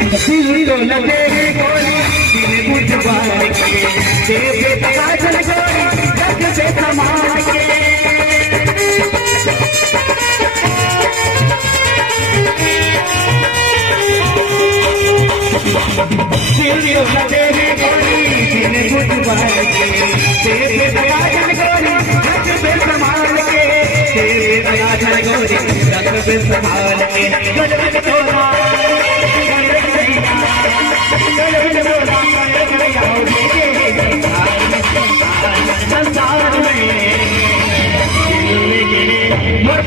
दिलो लगे गोरी दिल बुझवार के देवे काजल गोरी जग से कमाल के दिलो लगे गोरी दिल बुझवार के देवे काजल गोरी जग से कमाल के देवे काजल गोरी जग से संभाल के गजब तोरा संसार में मोर